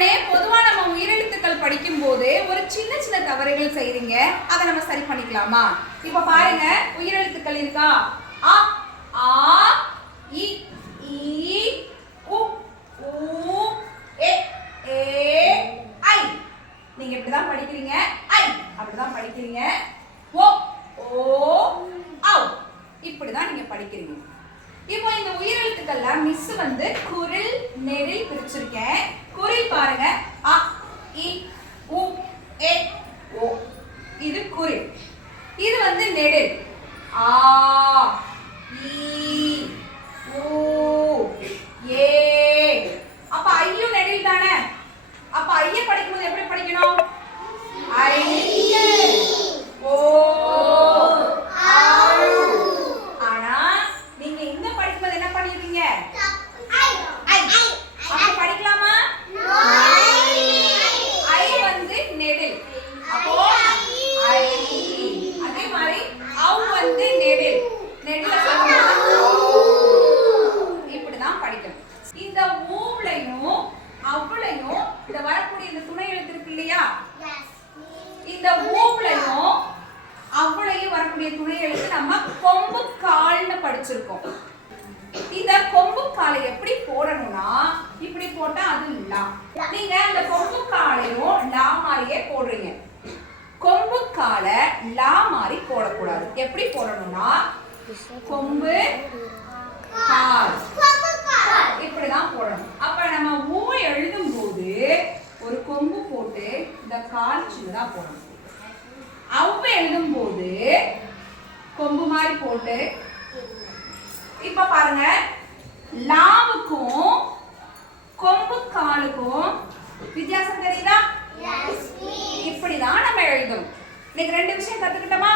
உடனே பொதுவா நம்ம உயிரெழுத்துக்கள் படிக்கும் போது ஒரு சின்ன சின்ன தவறுகள் செய்றீங்க. அதை நம்ம சரி பண்ணிக்கலாமா? இப்ப பாருங்க உயிரெழுத்துக்கள் இருக்கா? அ ஆ இ ஈ உ ஊ ஏ ஏ ஐ. நீங்க இப்படிதான் படிக்கிறீங்க. ஐ அப்படிதான் படிக்கிறீங்க. ஓ ஓ ஔ. இப்படிதான் நீங்க படிக்கிறீங்க. இப்போ இந்த உயிரெழுத்துக்கள்ல மிஸ் வந்து குரில் நெடில் பிரிச்சிருக்கேன் குரில் பாருங்க அ இ உ எ ஓ இது குரில் இது வந்து நெடு. ஆ ஈ ஊ ஏ அப்ப ஐயும் நெடில் தானே அப்ப ஐய படிக்கும்போது எப்படி படிக்கணும் ஐ ஓ ஔ. ஆனா நீங்க இங்க படிக்கும்போது என்ன பண்ணிருக்கீங்க ஐ அப்ப படிக்கலாமா ஐ வந்து நெடில் அப்போ ஐ அதே மாதிரி ஔ வந்து நெடில் நெடில சொல்லும்போது ஔ. இப்படிதான் படிக்கணும் இந்த ஊவுலையும் அவ்வளையும் இந்த வரக்கூடிய இந்த துணை எழுத்து இருக்கு இல்லையா இந்த ஊவுலையும் அவ்வளையும் வரக்கூடிய துணை எழுத்து நம்ம கொம்பு கால்னு படிச்சிருக்கோம். இந்த கொம்பு காலை எப்படி போடணும்னா இப்படி போட்டா அது லா. நீங்க அந்த கொம்பு காலையும் லா மாதிரியே போடுறீங்க. கொம்பு காலை லா மாதிரி போடக்கூடாது. எப்படி போடணும்னா கொம்பு கால் இப்படிதான் போடணும் அப்ப நம்ம ஊ எழுதும் போது ஒரு கொம்பு போட்டு இந்த கால் சின்னதா போடணும். அவ்வு எழுதும் போது கொம்பு மாதிரி போட்டு இப்ப பாருங்க லாவுக்கும் கொம்பு காலுக்கும் வித்தியாசம் தெரியுதா? இப்படிதான் நம்ம எழுதணும் இன்னைக்கு ரெண்டு விஷயம் கத்துக்கிட்டோமா?